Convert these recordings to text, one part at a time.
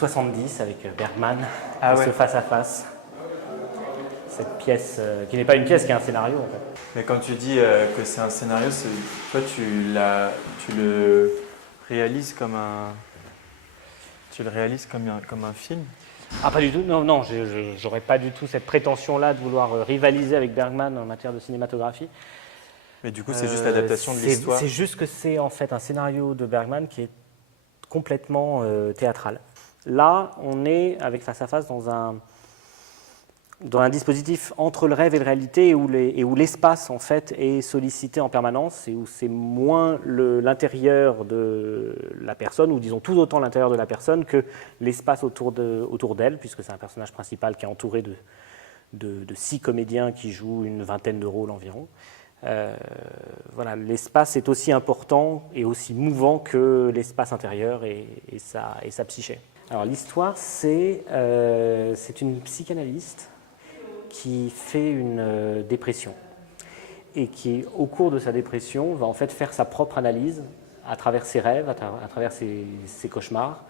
70 avec Bergman, Ah ouais. ce face-à-face. Cette pièce, qui n'est pas une pièce, qui est un scénario en fait. Mais quand tu dis que c'est un scénario, toi tu le réalises comme comme un film? Ah, pas du tout, non, non, j'aurais pas du tout cette prétention-là de vouloir rivaliser avec Bergman en matière de cinématographie. Mais du coup, c'est juste l'adaptation de l'histoire. C'est juste que c'est en fait un scénario de Bergman qui est complètement théâtral. Là, on est avec Face à Face dans un dispositif entre le rêve et la réalité et où l'espace en fait est sollicité en permanence et où c'est moins l'intérieur de la personne, ou disons tout autant l'intérieur de la personne que l'espace autour d'elle, puisque c'est un personnage principal qui est entouré de 6 comédiens qui jouent une vingtaine de rôles environ. Voilà, l'espace est aussi important et aussi mouvant que l'espace intérieur et sa psyché. Alors l'histoire, c'est une psychanalyste qui fait une dépression et qui, au cours de sa dépression, va en fait faire sa propre analyse à travers ses rêves, à travers ses cauchemars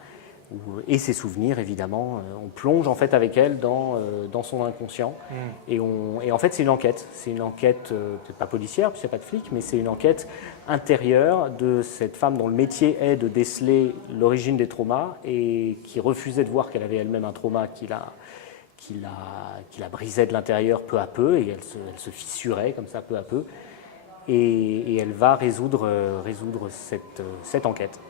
et ses souvenirs, évidemment. On plonge en fait avec elle dans son inconscient et en fait c'est une enquête. C'est une enquête, peut-être pas policière, puisqu'il n'y a pas de flic, mais c'est une enquête intérieure de cette femme dont le métier est de déceler l'origine des traumas et qui refusait de voir qu'elle avait elle-même un trauma qui la brisait de l'intérieur peu à peu, et elle se fissurait comme ça peu à peu, et elle va résoudre cette enquête.